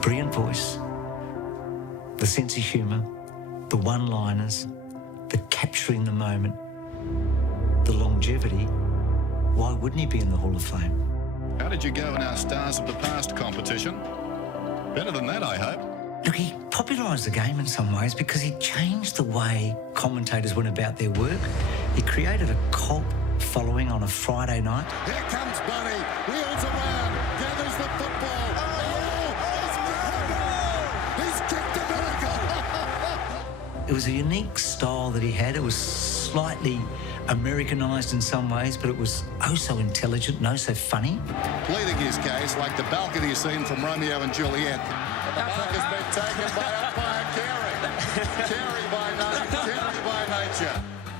Brilliant voice, the sense of humour, the one-liners, the capturing the moment, the longevity. Why wouldn't he be in the Hall of Fame? How did you go in our Stars of the Past competition? Better than that, I hope. Look, he popularised the game in some ways because he changed the way commentators went about their work. He created a cult following on a Friday night. Here comes Bunny, wheels around, gathers the football. He's kicked a miracle. It was a unique style that he had. It was slightly Americanised in some ways, but it was oh so intelligent and oh so funny. Pleading his case like the balcony scene from Romeo and Juliet. The mark has been taken by umpire Carey. Carey by name, Carey by nature.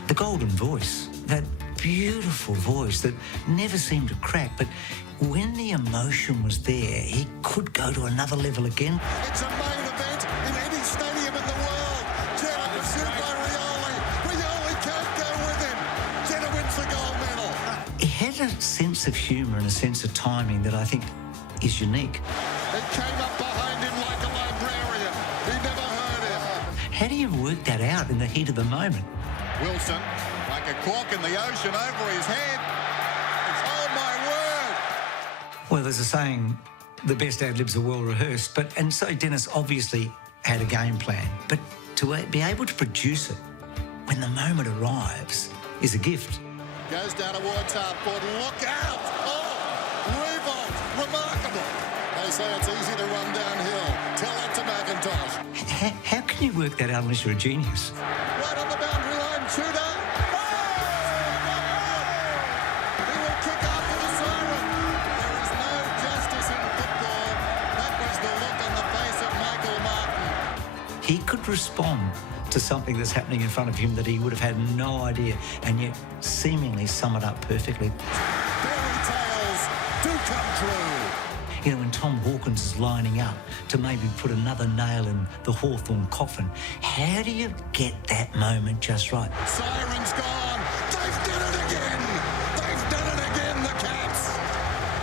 The golden voice, that beautiful voice that never seemed to crack, but when the emotion was there, he could go to another level again. It's a main event in any stadium in the world. Jenna pursued by Rioli. Rioli can't go with him. Jenna wins the gold medal. He had a sense of humour and a sense of timing that I think is unique. It came up behind him like a librarian. He never heard him. How do you work that out in the heat of the moment? Wilson, like a cork in the ocean over his head. Oh, my word. Well, there's a saying, the best ad-libs are well rehearsed, and so Dennis obviously had a game plan. But to be able to produce it when the moment arrives is a gift. Goes down towards half forward. Look out! Oh, revolt. Remarkable. They say it's easy to run downhill. Tell that to McIntosh. How can you work that out unless you're a genius? Right on the boundary line, Tudor. He will kick after the siren. There is no justice in football. That was the look on the face of Michael Martin. He could respond to something that's happening in front of him that he would have had no idea, and yet seemingly sum it up perfectly. Fairy tales do come true. You know, when Tom Hawkins is lining up to maybe put another nail in the Hawthorn coffin, how do you get that moment just right? Siren's gone. They've done it again. They've done it again, the Cats.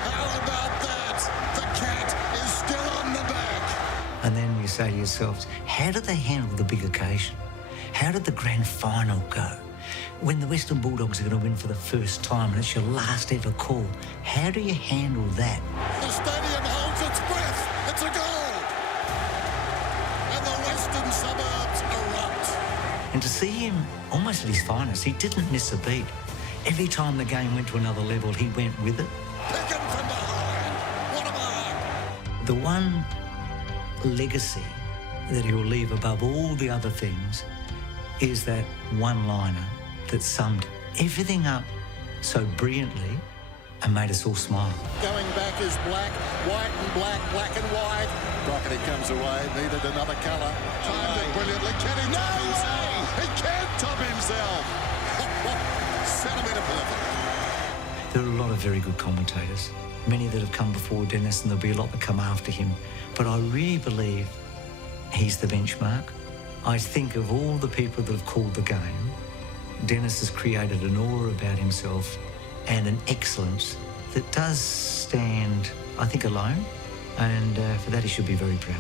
How about that? The cat is still on the back. And then you say to yourselves, how do they handle the big occasion? How did the grand final go? When the Western Bulldogs are going to win for the first time and it's your last ever call, how do you handle that? The stadium holds its breath. It's a goal. And the western suburbs erupt. And to see him almost at his finest, he didn't miss a beat. Every time the game went to another level, he went with it. Pick him from behind. What a mark. The one legacy that he'll leave above all the other things is that one-liner that summed everything up so brilliantly and made us all smile. Going back is black, white and black, black and white. Doherty comes away, needed another colour. Timed it brilliantly. Can he top himself? He can't top himself. Centimetre perfect. There are a lot of very good commentators, many that have come before Dennis, and there'll be a lot that come after him. But I really believe he's the benchmark. I think of all the people that have called the game, Dennis has created an aura about himself and an excellence that does stand, I think, alone. And for that, he should be very proud.